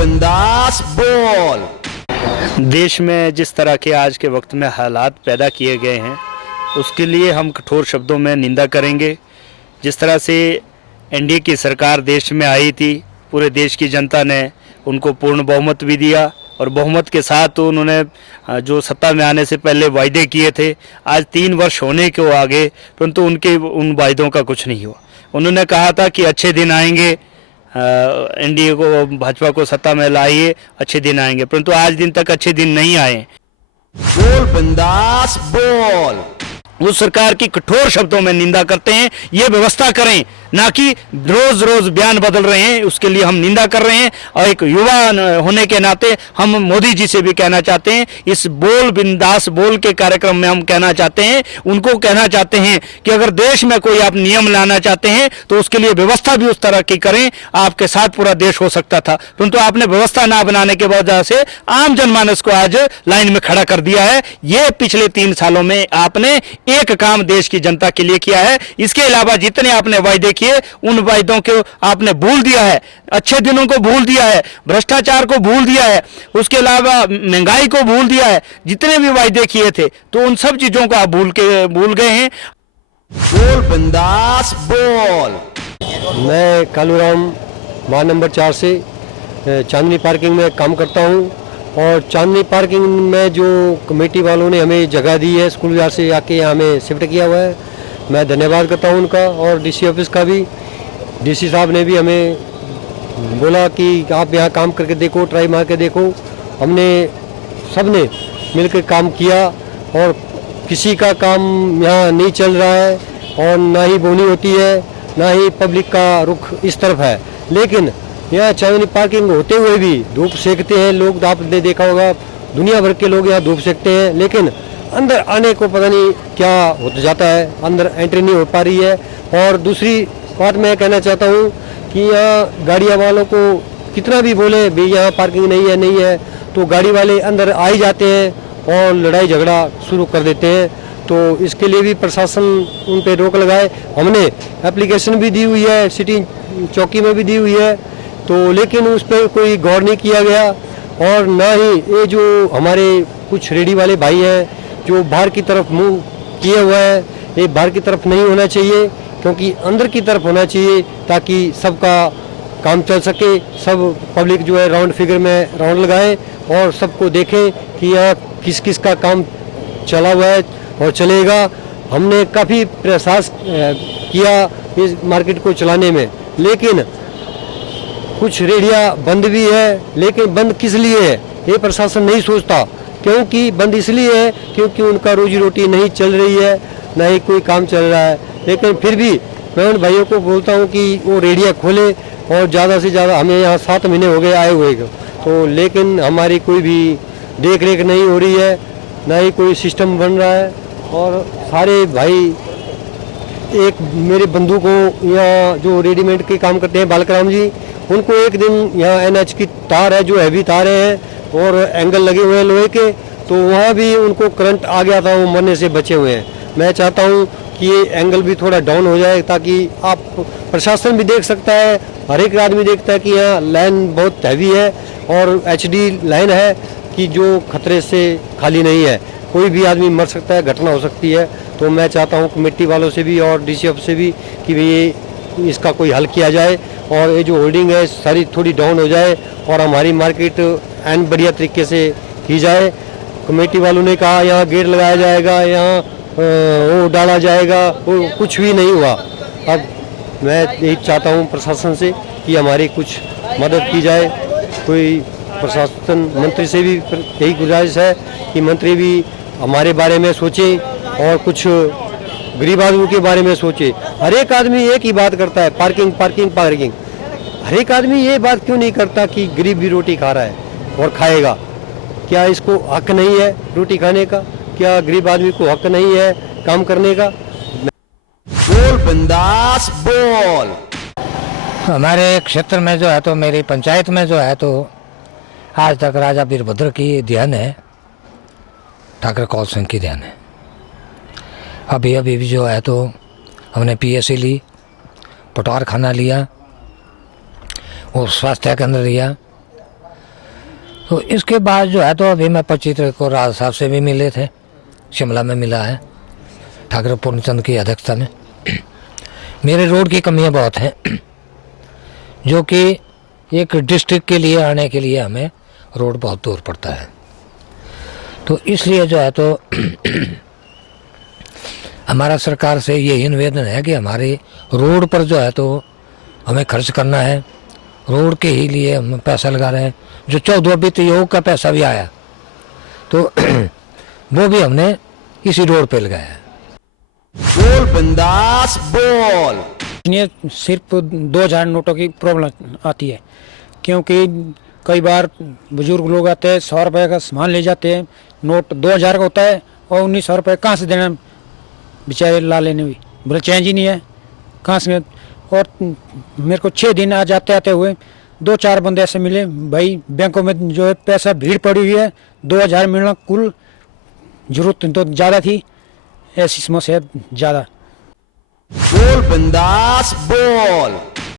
बिंदास बोल। देश में जिस तरह के आज के वक्त में हालात पैदा किए गए हैं उसके लिए हम कठोर शब्दों में निंदा करेंगे। जिस तरह से एनडीए की सरकार देश में आई थी, पूरे देश की जनता ने उनको पूर्ण बहुमत भी दिया और बहुमत के साथ उन्होंने जो सत्ता में आने से पहले वायदे किए थे, आज 3 वर्ष होने को आगे, परंतु उनके उन वायदों का कुछ नहीं हुआ। उन्होंने कहा था कि अच्छे दिन आएंगे, एनडीए को, भाजपा को सत्ता में लाइए, अच्छे दिन आएंगे, परंतु आज दिन तक अच्छे दिन नहीं आए। बोल बिंदास बोल। उस सरकार की कठोर शब्दों में निंदा करते हैं। ये व्यवस्था करें, ना कि रोज रोज बयान बदल रहे हैं, उसके लिए हम निंदा कर रहे हैं। और एक युवा होने के नाते हम मोदी जी से भी कहना चाहते हैं, इस बोल बिंदास बोल के कार्यक्रम में हम कहना चाहते हैं, उनको कहना चाहते हैं कि अगर देश में कोई आप नियम लाना चाहते हैं तो उसके लिए व्यवस्था भी उस तरह की करें। आपके साथ पूरा देश हो सकता था, परंतु आपने व्यवस्था ना बनाने के वजह से आम जनमानस को आज लाइन में खड़ा कर दिया है। ये पिछले 3 सालों में आपने एक काम देश की जनता के लिए किया है। इसके अलावा जितने आपने वायदे किए उन वायदों को आपने भूल दिया है, अच्छे दिनों को भूल दिया है, भ्रष्टाचार को भूल दिया है, उसके अलावा महंगाई को भूल दिया है। जितने भी वायदे किए थे तो उन सब चीजों को आप भूल गए हैं। बोल बिंदास बोल। मैं कालूराम वार्ड नंबर 4 से चांदनी पार्किंग में काम करता हूँ और चांदनी पार्किंग में जो कमेटी वालों ने हमें जगह दी है, स्कूल बाजार से आके यहाँ हमें शिफ्ट किया हुआ है, मैं धन्यवाद करता हूँ उनका। और डीसी ऑफिस का भी, डीसी साहब ने भी हमें बोला कि आप यहाँ काम करके देखो, ट्राई मार के देखो। हमने सब ने मिलकर काम किया और किसी का काम यहाँ नहीं चल रहा है और ना ही बोनी होती है, ना ही पब्लिक का रुख इस तरफ है। लेकिन यहाँ चांदनी पार्किंग होते हुए भी धूप सेकते हैं लोग। आपने देखा होगा दुनिया भर के लोग यहाँ धूप सेकते हैं, लेकिन अंदर आने को पता नहीं क्या हो जाता है, अंदर एंट्री नहीं हो पा रही है। और दूसरी बात मैं कहना चाहता हूँ कि यहाँ गाड़ियाँ वालों को कितना भी बोले भी यहाँ पार्किंग नहीं है, तो गाड़ी वाले अंदर आ ही जाते हैं और लड़ाई झगड़ा शुरू कर देते हैं। तो इसके लिए भी प्रशासन उन पर रोक लगाए। हमने एप्लीकेशन भी दी हुई है, सिटी चौकी में भी दी हुई है, तो लेकिन उस पर कोई गौर नहीं किया गया। और ना ही ये जो हमारे कुछ रेडी वाले भाई हैं जो बाहर की तरफ मुंह किए हुए हैं, ये बाहर की तरफ नहीं होना चाहिए, क्योंकि अंदर की तरफ होना चाहिए ताकि सबका काम चल सके। सब पब्लिक जो है राउंड फिगर में राउंड लगाए और सबको देखें कि यहाँ किस किस का काम चला हुआ है और चलेगा। हमने काफ़ी प्रयास किया इस मार्केट को चलाने में, लेकिन कुछ रेडिया बंद भी है, लेकिन बंद किस लिए है ये प्रशासन नहीं सोचता। क्योंकि बंद इसलिए है क्योंकि उनका रोजी रोटी नहीं चल रही है, ना ही कोई काम चल रहा है। लेकिन फिर भी मैं उन भाइयों को बोलता हूँ कि वो रेडिया खोले और ज़्यादा से ज़्यादा, हमें यहाँ 7 महीने हो गए आए हुए तो, लेकिन हमारी कोई भी देख रेख नहीं हो रही है, ना ही कोई सिस्टम बन रहा है। और सारे भाई, एक मेरे बंधु को यहाँ जो रेडीमेड के काम करते हैं बालकराम जी, उनको एक दिन यहाँ एनएच की तार है जो हैवी तारें हैं और एंगल लगे हुए हैं लोहे के, तो वहाँ भी उनको करंट आ गया था, वो मरने से बचे हुए हैं। मैं चाहता हूँ कि ये एंगल भी थोड़ा डाउन हो जाए ताकि आप प्रशासन भी देख सकता है, हर एक आदमी देखता है कि यहाँ लाइन बहुत हैवी है और एचडी लाइन है कि जो खतरे से खाली नहीं है, कोई भी आदमी मर सकता है, घटना हो सकती है। तो मैं चाहता हूँ कमेटी वालों से भी और डीसी ऑफिस से भी कि भाई इसका कोई हल किया जाए और ये जो होल्डिंग है सारी थोड़ी डाउन हो जाए और हमारी मार्केट एंड बढ़िया तरीके से की जाए। कमेटी वालों ने कहा यहाँ गेट लगाया जाएगा, यहाँ वो डाला जाएगा, वो कुछ भी नहीं हुआ। अब मैं यही चाहता हूँ प्रशासन से कि हमारी कुछ मदद की जाए। कोई प्रशासन मंत्री से भी यही गुजारिश है कि मंत्री भी हमारे बारे में सोचे और कुछ गरीब आदमी के बारे में सोचे। हर एक आदमी एक ही बात करता है, पार्किंग पार्किंग पार्किंग। हर एक आदमी ये बात क्यों नहीं करता कि गरीब भी रोटी खा रहा है और खाएगा। क्या इसको हक नहीं है रोटी खाने का? क्या गरीब आदमी को हक नहीं है काम करने का? बोल बिंदास बोल। हमारे क्षेत्र में जो है, तो मेरी पंचायत में जो है, तो आज तक राजा वीरभद्र की ध्यान है, ठाकर कौल सिंह की ध्यान है। अभी अभी भी जो है तो हमने पीएससी ली, पटवार खाना लिया और स्वास्थ्य केंद्र लिया। तो इसके बाद जो है तो अभी मैं 25 तारीख को राज साहब से भी मिले थे, शिमला में मिला है ठाकरे पूर्णचंद की अध्यक्षता में। मेरे रोड की कमियां बहुत हैं, जो कि एक डिस्ट्रिक्ट के लिए आने के लिए हमें रोड बहुत दूर पड़ता है। तो इसलिए जो है तो हमारा सरकार से यही निवेदन है कि हमारे रोड पर जो है तो हमें खर्च करना है, रोड के ही लिए हम पैसा लगा रहे हैं। जो 14 वित्त योग का पैसा भी आया तो वो भी हमने इसी रोड पे लगाया है। बोल बिंदास बोल। ये सिर्फ 2000 नोटों की प्रॉब्लम आती है, क्योंकि कई बार बुजुर्ग लोग आते हैं 100 रुपये का सामान ले जाते हैं, नोट 2000 का होता है और 1900 रुपये कहाँ से देना बेचारे ला लेने भी, बोले चेंज ही नहीं है कहाँ से। और मेरे को 6 दिन आ जाते आते हुए 2-4 बंदे ऐसे मिले, भाई बैंकों में जो है पैसा भीड़ पड़ी हुई है, 2000 मिलना कुल जरूरत तो ज़्यादा थी, ऐसी समस्या ज़्यादा। बोल बिंदास बोल।